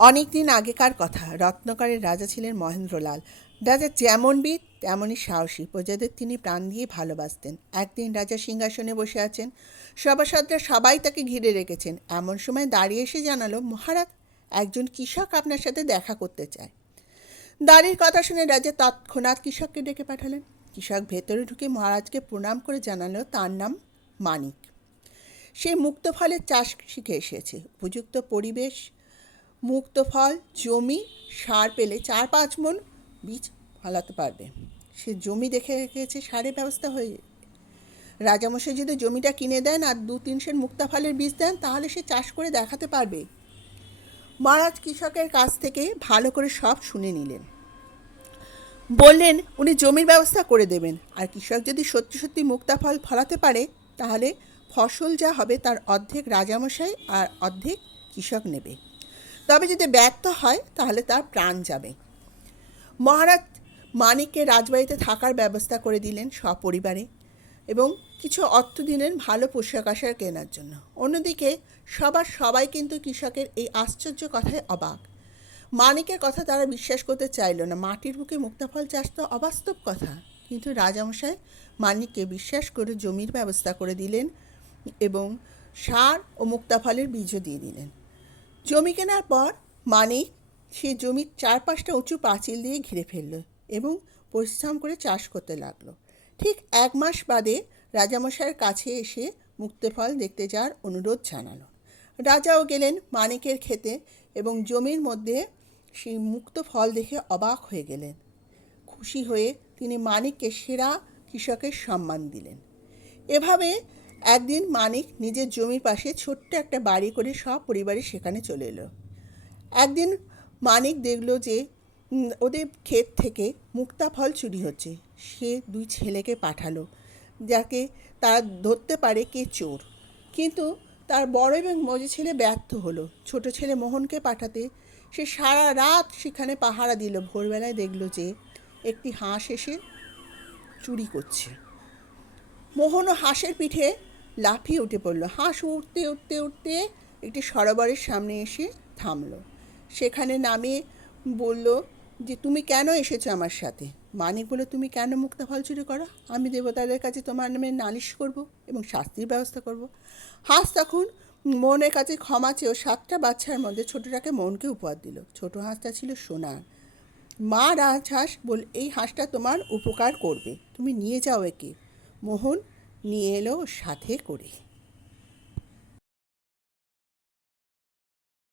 অনেক দিন আগেকার কথা। রত্নকরের রাজা ছিলেন মহেন্দ্রলাল। রাজা যেমন বীর তেমনই সাহসী। প্রজাদের তিনি প্রাণ দিয়ে ভালোবাসতেন। একদিন রাজা সিংহাসনে বসে আছেন, সভাসদরা সবাই তাকে ঘিরে রেখেছেন। এমন সময় দাঁড়িয়ে এসে জানালো, মহারাজ, একজন কৃষক আপনার সাথে দেখা করতে চায়। দাঁড়ির কথা শুনে রাজা তৎক্ষণাৎ কৃষককে ডেকে পাঠালেন। কৃষক ভেতরে ঢুকে মহারাজকে প্রণাম করে জানালো তার নাম মানিক। সে মুক্ত ফলের চাষ শিখে এসেছে। উপযুক্ত পরিবেশ, মুক্ত ফল, জমি, সার পেলে 4-5 মণ বীজ ফলাতে পারবে। সে জমি দেখে রেখেছে, সারের ব্যবস্থা হয়ে। রাজামশাই যদি জমিটা কিনে দেন আর 2-3 সের মুক্তা ফলের বীজ দেন, তাহলে সে চাষ করে দেখাতে পারবে। মহারাজ কৃষকের কাছ থেকে ভালো করে সব শুনে নিলেন। বললেন উনি জমির ব্যবস্থা করে দেবেন, আর কৃষক যদি সত্যি সত্যি মুক্তা ফল ফলাতে পারে, তাহলে ফসল যা হবে তার অর্ধেক রাজামশাই আর অর্ধেক কৃষক নেবে। তবে যদি ব্যর্থ হয় তাহলে তার প্রাণ যাবে। মহারাজ মানিককে রাজবাড়িতে থাকার ব্যবস্থা করে দিলেন সপরিবারে, এবং কিছু অর্থ দিলেন ভালো পোশাক আশাক কেনার জন্য। অন্যদিকে সবাই কিন্তু কৃষকের এই আশ্চর্য কথায় অবাক। মানিকের কথা তারা বিশ্বাস করতে চাইল না। মাটির বুকে মুক্তাফল চাষ তো অবাস্তব কথা। কিন্তু রাজামশাই মানিককে বিশ্বাস করে জমির ব্যবস্থা করে দিলেন এবং সার ও মুক্তাফলের বীজও দিয়ে দিলেন। জমি কেনার পর মানিক সে জমির 4-5টা উঁচু পাঁচিল দিয়ে ঘিরে ফেলল এবং পরিশ্রম করে চাষ করতে লাগলো। ঠিক 1 মাস বাদে রাজামশাইয়ের কাছে এসে মুক্তফল দেখতে যাওয়ার অনুরোধ জানালো। রাজাও গেলেন মানিকের ক্ষেতে এবং জমির মধ্যে সেই মুক্ত ফল দেখে অবাক হয়ে গেলেন। খুশি হয়ে তিনি মানিককে সেরা কৃষকের সম্মান দিলেন। এভাবে একদিন মানিক নিজের জমির পাশে ছোট্ট একটা বাড়ি করে সব পরিবারে সেখানে চলে এলো। একদিন মানিক দেখলো যে ওদের ক্ষেত থেকে মুক্তা ফল চুরি হচ্ছে। সে 2 ছেলেকে পাঠালো, যাকে তারা ধরতে পারে কে চোর। কিন্তু তার বড় এবং মজো ছেলে ব্যর্থ হলো। ছোট ছেলে মোহনকে পাঠাতে সে সারা রাত সেখানে পাহারা দিল। ভোরবেলায় দেখলো যে একটি হাঁস এসে চুরি করছে। মোহনও হাঁসের পিঠে লাফিয়ে উঠে পড়ল। হাঁস উঠতে উঠতে উঠতে একটি সরোবরের সামনে এসে থামলো। সেখানে নামে বলল যে, তুমি কেন এসেছো আমার সাথে? মানিক বলল, তুমি কেন মুক্তা ফল চুরি করো? আমি দেবতাদের কাছে তোমার নামে নালিশ করব এবং শাস্তির ব্যবস্থা করব। হাঁস তখন মোহনের কাছে ক্ষমা চেয়েও 7টা বাচ্চার মধ্যে ছোটটাকে মোহনকে উপহার দিল। ছোট হাঁসটা ছিল সোনার। মা রাজহাঁস বল, এই হাঁসটা তোমার উপকার করবে, তুমি নিয়ে যাও একে। মোহন নিয়ে এলো সাথে করে।